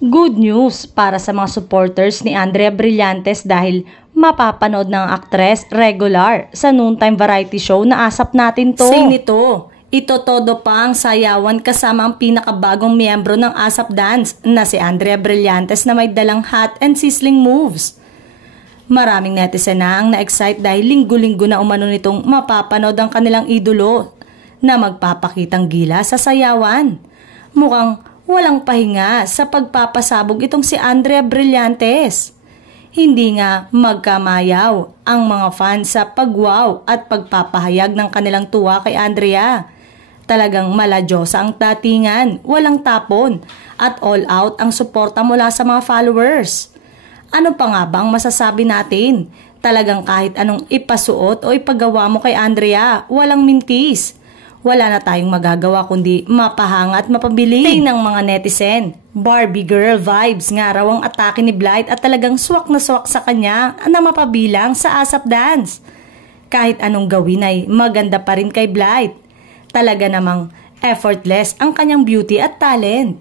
Good news para sa mga supporters ni Andrea Brillantes dahil mapapanood ng aktres regular sa noontime variety show na Asap Natin To. Say nito, ito todo pa ang sayawan kasama ang pinakabagong miyembro ng Asap Dance na si Andrea Brillantes na may dalang hot and sizzling moves. Maraming netizen na ang na-excite dahil linggo-linggo na umano nitong mapapanood ang kanilang idolo na magpapakitang gila sa sayawan. Mukhang walang pahinga sa pagpapasabog itong si Andrea Brillantes. Hindi nga magkamayaw ang mga fans sa pagwaw at pagpapahayag ng kanilang tuwa kay Andrea. Talagang maladyosa ang datingan, walang tapon at all out ang suporta mula sa mga followers. Ano pa nga bang masasabi natin? Talagang kahit anong ipasuot o ipagawa mo kay Andrea, walang mintis. Wala na tayong magagawa kundi mapahanga at mapabili. Tingnan ng mga netizen, Barbie girl vibes nga raw ang atake ni Blythe at talagang swak na swak sa kanya na mapabilang sa Asap Dance. Kahit anong gawin ay maganda pa rin kay Blythe. Talaga namang effortless ang kanyang beauty at talent.